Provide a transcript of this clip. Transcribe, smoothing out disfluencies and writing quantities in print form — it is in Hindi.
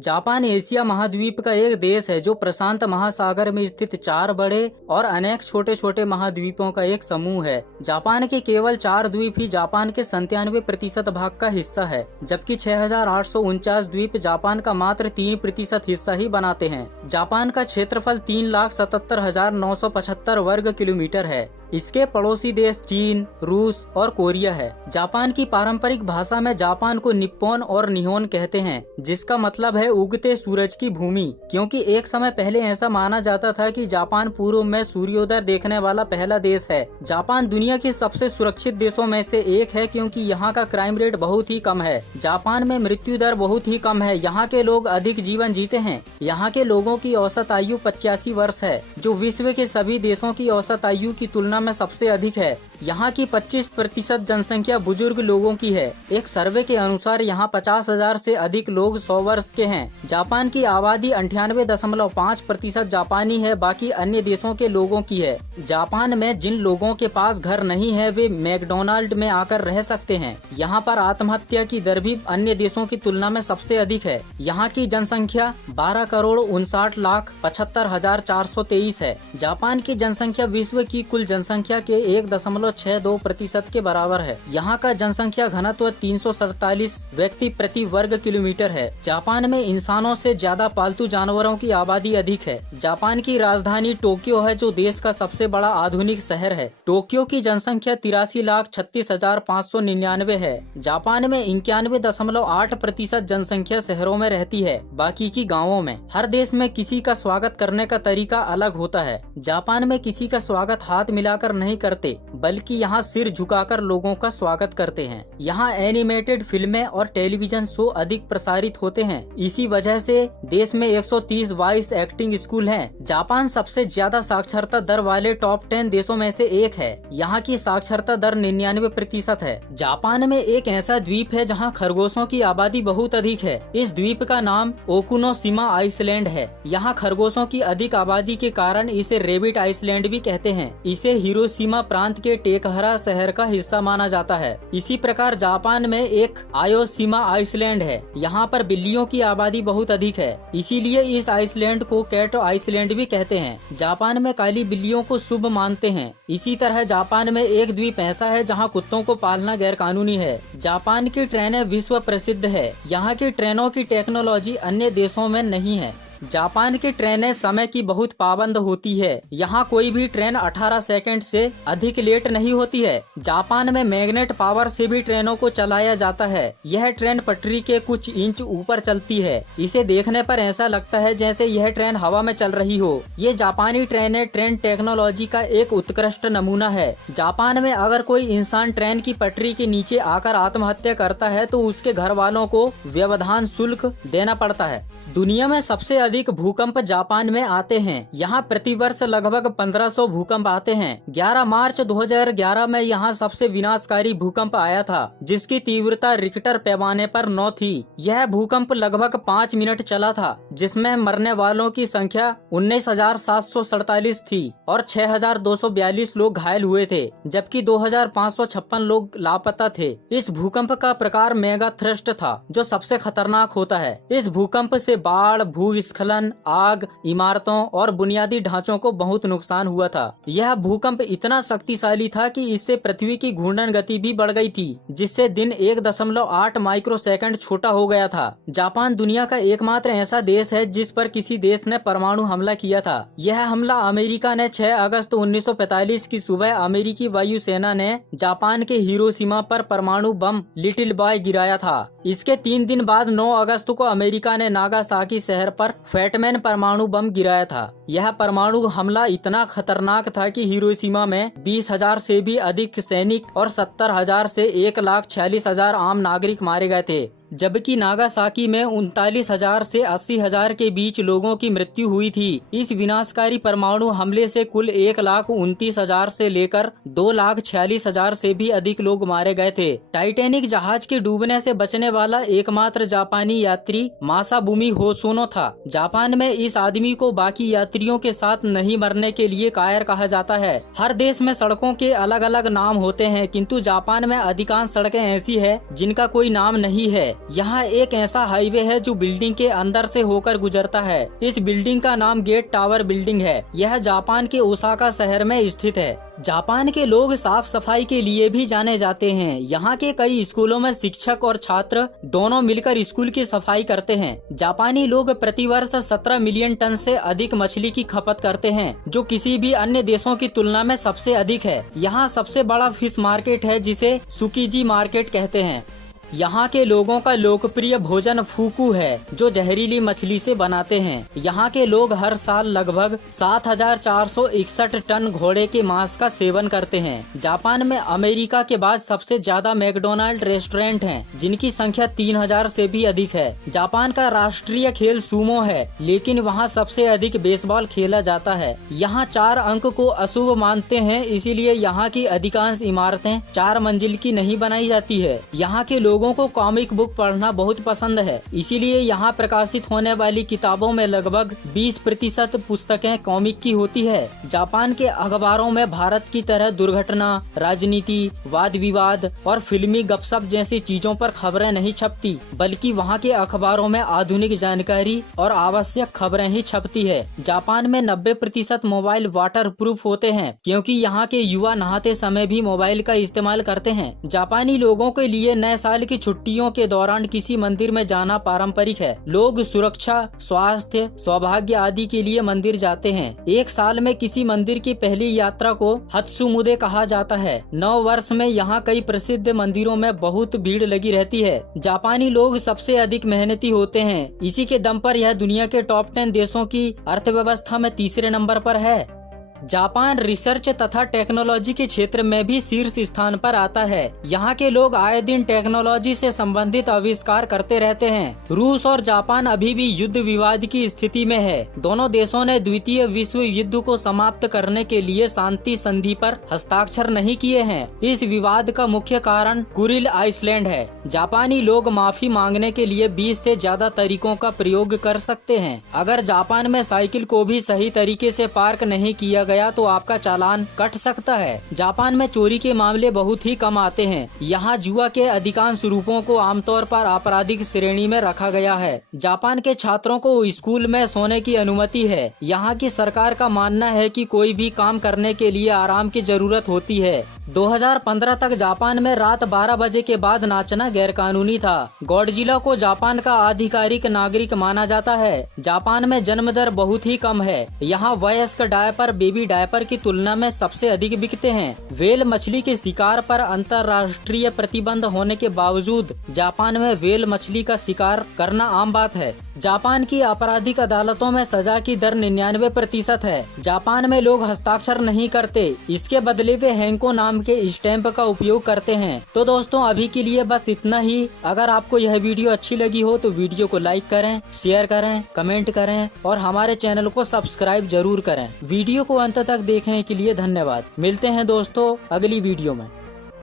जापान एशिया महाद्वीप का एक देश है जो प्रशांत महासागर में स्थित 4 बड़े और अनेक छोटे छोटे महाद्वीपों का एक समूह है। जापान के केवल 4 द्वीप ही जापान के 97% भाग का हिस्सा है, जबकि 6,849 द्वीप जापान का मात्र 3% हिस्सा ही बनाते हैं। जापान का क्षेत्रफल 3,77,975 वर्ग किलोमीटर है। इसके पड़ोसी देश चीन, रूस और कोरिया है। जापान की पारंपरिक भाषा में जापान को निप्पॉन और निहोन कहते हैं, जिसका मतलब है उगते सूरज की भूमि, क्योंकि एक समय पहले ऐसा माना जाता था कि जापान पूर्व में सूर्योदय देखने वाला पहला देश है। जापान दुनिया के सबसे सुरक्षित देशों में से एक है, क्योंकि यहाँ का क्राइम रेट बहुत ही कम है। जापान में मृत्यु दर बहुत ही कम है। यहाँ के लोग अधिक जीवन जीते हैं। यहाँ के लोगों की औसत आयु 85 वर्ष है, जो विश्व के सभी देशों की औसत आयु की तुलना में सबसे अधिक है। यहाँ की 25% जनसंख्या बुजुर्ग लोगों की है। एक सर्वे के अनुसार यहाँ 50,000 से अधिक लोग 100 वर्ष के हैं। जापान की आबादी 98.5% जापानी है, बाकी अन्य देशों के लोगों की है। जापान में जिन लोगों के पास घर नहीं है वे मैकडोनाल्ड में आकर रह सकते हैं। यहाँ पर आत्महत्या की दर भी अन्य देशों की तुलना में सबसे अधिक है। यहाँ की जनसंख्या 12,59,75,423 है। जापान की जनसंख्या विश्व की कुल जनसंख्या के 1.62% के बराबर है। यहाँ का जनसंख्या घनत्व 347 व्यक्ति प्रति वर्ग किलोमीटर है। जापान में इंसानों से ज्यादा पालतू जानवरों की आबादी अधिक है। जापान की राजधानी टोक्यो है, जो देश का सबसे बड़ा आधुनिक शहर है। टोक्यो की जनसंख्या 83,36,599 है। जापान में 91.8% जनसंख्या शहरों में रहती है, बाकी की गाँवों में। हर देश में किसी का स्वागत करने का तरीका अलग होता है। जापान में किसी का स्वागत हाथ मिलाकर नहीं करते, बल्कि यहाँ सिर झुकाकर लोगों का स्वागत करते हैं। यहाँ एनिमेटेड फिल्में और टेलीविजन शो अधिक प्रसारित होते हैं। इसी वजह से देश में 130 वॉइस एक्टिंग स्कूल हैं। जापान सबसे ज्यादा साक्षरता दर वाले टॉप 10 देशों में से एक है। यहाँ की साक्षरता दर 99% है। जापान में एक ऐसा द्वीप है जहाँ खरगोशों की आबादी बहुत अधिक है। इस द्वीप का नाम ओकुनोशिमा आइसलैंड है। यहाँ खरगोशों की अधिक आबादी के कारण इसे रेबिट आइसलैंड भी कहते हैं। इसे हिरोशिमा प्रांत के टेकहरा शहर का हिस्सा माना जाता है। इसी प्रकार जापान में एक आयोशिमा आइसलैंड है। यहाँ पर बिल्लियों की आबादी बहुत अधिक है, इसीलिए इस आइसलैंड को कैट आइसलैंड भी कहते हैं। जापान में काली बिल्लियों को शुभ मानते हैं। इसी तरह जापान में एक द्वीप ऐसा है जहाँ कुत्तों को पालना गैर कानूनी है। जापान की ट्रेनें विश्व प्रसिद्ध है। यहाँ की ट्रेनों की टेक्नोलॉजी अन्य देशों में नहीं है। जापान की ट्रेनें समय की बहुत पाबंद होती है। यहाँ कोई भी ट्रेन 18 सेकंड से अधिक लेट नहीं होती है। जापान में मैग्नेट पावर से भी ट्रेनों को चलाया जाता है। यह ट्रेन पटरी के कुछ इंच ऊपर चलती है। इसे देखने पर ऐसा लगता है जैसे यह ट्रेन हवा में चल रही हो। ये जापानी ट्रेनें ट्रेन टेक्नोलॉजी का एक उत्कृष्ट नमूना है। जापान में अगर कोई इंसान ट्रेन की पटरी के नीचे आकर आत्महत्या करता है तो उसके घर वालों को व्यवधान शुल्क देना पड़ता है। दुनिया में सबसे अधिक भूकंप जापान में आते हैं। यहाँ प्रतिवर्ष लगभग 1500 भूकंप आते हैं। 11 मार्च 2011 में यहाँ सबसे विनाशकारी भूकंप आया था, जिसकी तीव्रता रिक्टर पैमाने पर 9 थी। यह भूकंप लगभग 5 मिनट चला था, जिसमें मरने वालों की संख्या 19,747 थी और 6,242 लोग घायल हुए थे, जबकि 2,556 लोग लापता थे। इस भूकंप का प्रकार मेगा थ्रस्ट था, जो सबसे खतरनाक होता है। इस भूकंप से बाढ़, भूस्खलन, आग, इमारतों और बुनियादी ढांचों को बहुत नुकसान हुआ था। यह भूकंप इतना शक्तिशाली था कि इससे पृथ्वी की घूर्णन गति भी बढ़ गई थी, जिससे दिन 1.8 माइक्रोसेकंड छोटा हो गया था। जापान दुनिया का एकमात्र ऐसा देश है जिस पर किसी देश ने परमाणु हमला किया था। यह हमला अमेरिका ने 6 अगस्त 1945 की सुबह अमेरिकी वायुसेना ने जापान के हिरोशिमा पर परमाणु बम लिटिल बॉय गिराया था। इसके 3 दिन बाद 9 अगस्त को अमेरिका ने नागासाकी शहर पर फैटमैन परमाणु बम गिराया था। यह परमाणु हमला इतना खतरनाक था कि हिरोशिमा में 20,000 से भी अधिक सैनिक और 70,000 से 1,46,000 आम नागरिक मारे गए थे, जबकि नागासाकी में 39,000 से 80,000 के बीच लोगों की मृत्यु हुई थी। इस विनाशकारी परमाणु हमले से कुल 1,29,000 से लेकर 2,46,000 से भी अधिक लोग मारे गए थे। टाइटैनिक जहाज के डूबने से बचने वाला एकमात्र जापानी यात्री मासाबुमी होसोनो था। जापान में इस आदमी को बाकी यात्रियों के साथ नहीं मरने के लिए कायर कहा जाता है। हर देश में सड़कों के अलग अलग नाम होते हैं, किंतु जापान में अधिकांश सड़कें ऐसी है जिनका कोई नाम नहीं है। यहाँ एक ऐसा हाईवे है जो बिल्डिंग के अंदर से होकर गुजरता है। इस बिल्डिंग का नाम गेट टावर बिल्डिंग है। यह जापान के ओसाका शहर में स्थित है। जापान के लोग साफ सफाई के लिए भी जाने जाते हैं। यहाँ के कई स्कूलों में शिक्षक और छात्र दोनों मिलकर स्कूल की सफाई करते हैं। जापानी लोग प्रतिवर्ष 17 मिलियन टन से अधिक मछली की खपत करते हैं, जो किसी भी अन्य देशों की तुलना में सबसे अधिक है। यहाँ सबसे बड़ा फिश मार्केट है जिसे सुकीजी मार्केट कहते हैं। यहाँ के लोगों का लोकप्रिय भोजन फूकू है, जो जहरीली मछली से बनाते हैं। यहाँ के लोग हर साल लगभग 7,461 टन घोड़े के मांस का सेवन करते हैं। जापान में अमेरिका के बाद सबसे ज्यादा मैकडोनाल्ड रेस्टोरेंट हैं, जिनकी संख्या 3,000 से भी अधिक है। जापान का राष्ट्रीय खेल सूमो है, लेकिन वहाँ सबसे अधिक बेसबॉल खेला जाता है। यहाँ 4 अंक को अशुभ मानते हैं, इसीलिए यहाँ की अधिकांश इमारतें 4 मंजिल की नहीं बनाई जाती है। यहाँ के लोगों को कॉमिक बुक पढ़ना बहुत पसंद है, इसीलिए यहाँ प्रकाशित होने वाली किताबों में लगभग 20% पुस्तकें कॉमिक की होती है। जापान के अखबारों में भारत की तरह दुर्घटना, राजनीति, वाद विवाद और फिल्मी गपशप जैसी चीजों पर खबरें नहीं छपती, बल्कि वहाँ के अखबारों में आधुनिक जानकारी और आवश्यक खबरें ही छपती है। जापान में 90% मोबाइल वाटर प्रूफ होते हैं, क्योंकि यहाँ के युवा नहाते समय भी मोबाइल का इस्तेमाल करते हैं। जापानी लोगों के लिए नए साल की छुट्टियों के दौरान किसी मंदिर में जाना पारंपरिक है। लोग सुरक्षा, स्वास्थ्य, सौभाग्य आदि के लिए मंदिर जाते हैं। एक साल में किसी मंदिर की पहली यात्रा को हत्सुमुदे कहा जाता है। 9 वर्ष में यहाँ कई प्रसिद्ध मंदिरों में बहुत भीड़ लगी रहती है। जापानी लोग सबसे अधिक मेहनती होते हैं। इसी के दम पर यह दुनिया के टॉप 10 देशों की अर्थव्यवस्था में तीसरे नंबर पर है। जापान रिसर्च तथा टेक्नोलॉजी के क्षेत्र में भी शीर्ष स्थान पर आता है। यहाँ के लोग आए दिन टेक्नोलॉजी से संबंधित आविष्कार करते रहते हैं। रूस और जापान अभी भी युद्ध विवाद की स्थिति में है। दोनों देशों ने द्वितीय विश्व युद्ध को समाप्त करने के लिए शांति संधि पर हस्ताक्षर नहीं किए हैं। इस विवाद का मुख्य कारण कुरिल आइसलैंड है। जापानी लोग माफी मांगने के लिए 20 से ज्यादा तरीकों का प्रयोग कर सकते हैं। अगर जापान में साइकिल को भी सही तरीके से पार्क नहीं किया गया तो आपका चालान कट सकता है। जापान में चोरी के मामले बहुत ही कम आते हैं। यहाँ जुआ के अधिकांश रूपों को आमतौर पर आपराधिक श्रेणी में रखा गया है। जापान के छात्रों को स्कूल में सोने की अनुमति है। यहाँ की सरकार का मानना है कि कोई भी काम करने के लिए आराम की जरूरत होती है। 2015 तक जापान में रात 12 बजे के बाद नाचना गैरकानूनी था। गॉडजिला को जापान का आधिकारिक नागरिक माना जाता है। जापान में जन्म दर बहुत ही कम है। यहाँ वयस्क डायपर बेबी डायपर की तुलना में सबसे अधिक बिकते हैं। व्हेल मछली के शिकार पर अंतर्राष्ट्रीय प्रतिबंध होने के बावजूद जापान में व्हेल मछली का शिकार करना आम बात है। जापान की आपराधिक अदालतों में सजा की दर 99% है। जापान में लोग हस्ताक्षर नहीं करते, इसके बदले वे हैंको नाम के स्टैम्प का उपयोग करते हैं। तो दोस्तों अभी के लिए बस इतना ही। अगर आपको यह वीडियो अच्छी लगी हो तो वीडियो को लाइक करें, शेयर करें, कमेंट करें और हमारे चैनल को सब्सक्राइब जरूर करें। वीडियो को अंत तक देखने के लिए धन्यवाद। मिलते हैं दोस्तों अगली वीडियो में।